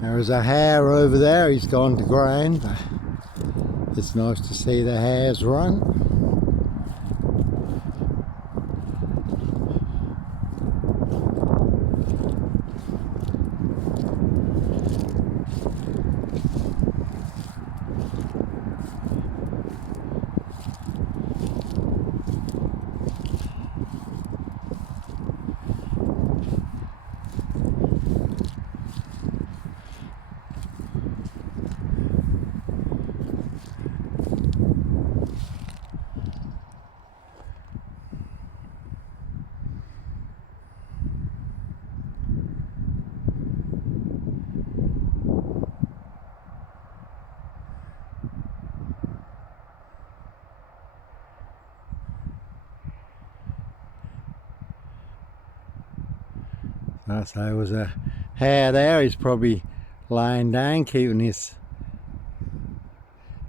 There is a hare over there, he's gone to ground. It's nice to see the hares run. So there was a hare there, he's probably lying down, keeping his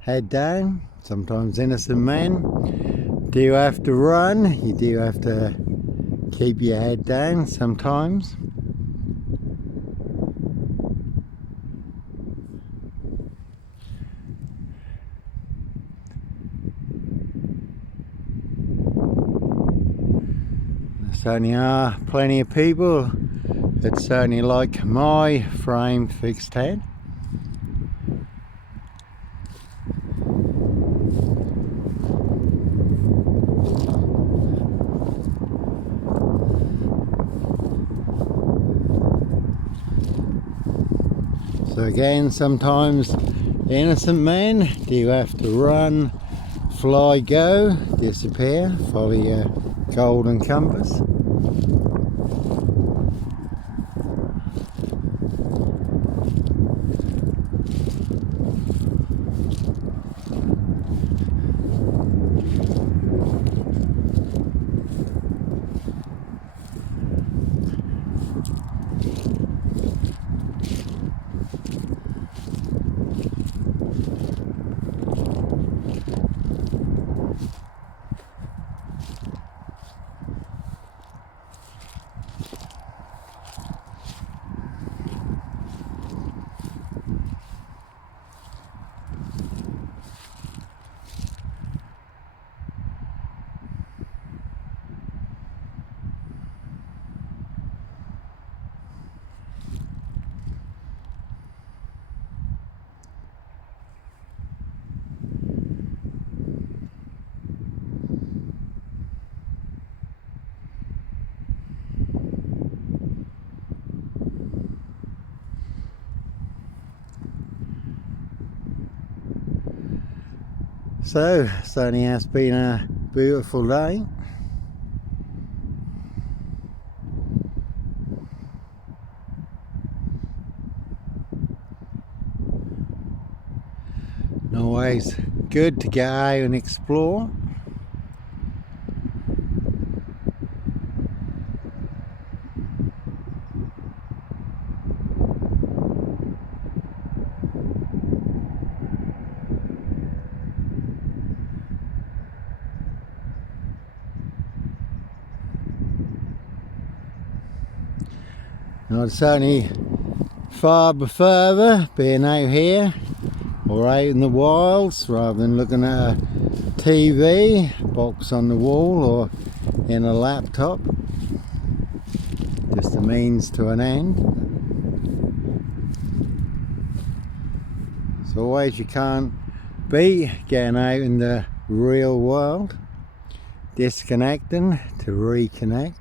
head down. Sometimes innocent men do have to run, you do have to keep your head down sometimes. There certainly are plenty of people that certainly like my framed fixed head. So again, sometimes innocent men do have to run, fly, go, disappear, follow your golden compass. So, certainly has been a beautiful day. Always good to get out and explore. I'd certainly far further being out here or out in the wilds rather than looking at a TV box on the wall or in a laptop. Just a means to an end. As always, you can't beat getting out in the real world, disconnecting to reconnect.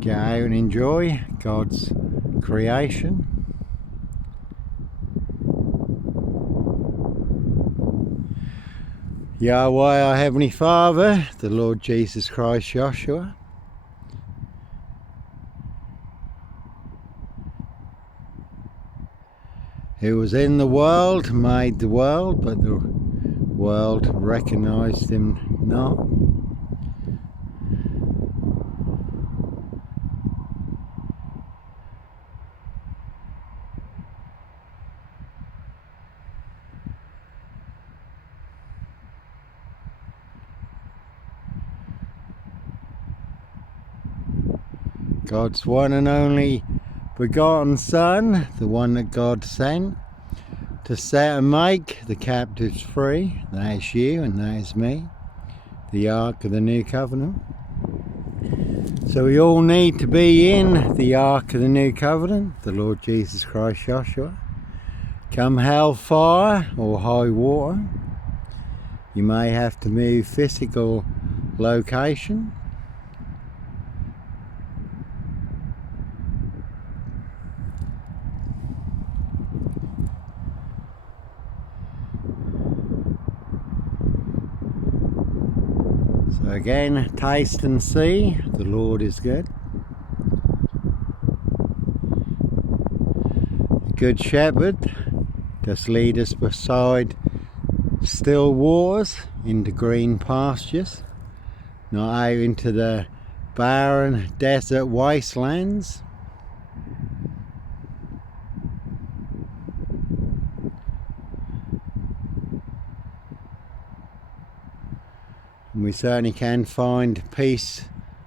Get out and enjoy God's creation. Yahweh, our Heavenly Father, the Lord Jesus Christ, Joshua. Who was in the world, made the world, but the world recognized him not. God's one and only begotten Son, the one that God sent to set and make the captives free. That is you and that is me, the Ark of the New Covenant. So we all need to be in the Ark of the New Covenant, the Lord Jesus Christ Joshua. Come hellfire or high water, you may have to move physical location. So again, taste and see, the Lord is good. The Good Shepherd does lead us beside still waters into green pastures, not out into the barren desert wastelands. And we certainly can find peace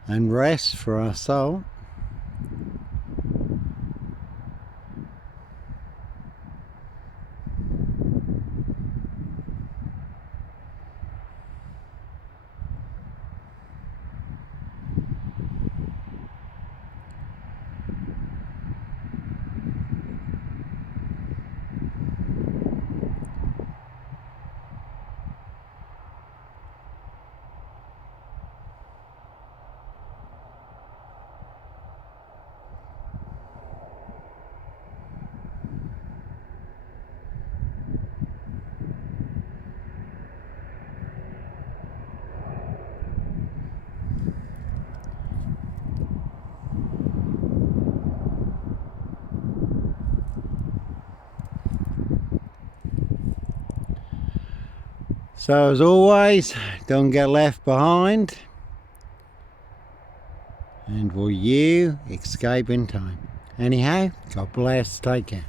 and rest for our soul. So as always, don't get left behind, and will you escape in time? Anyhow, God bless, take care.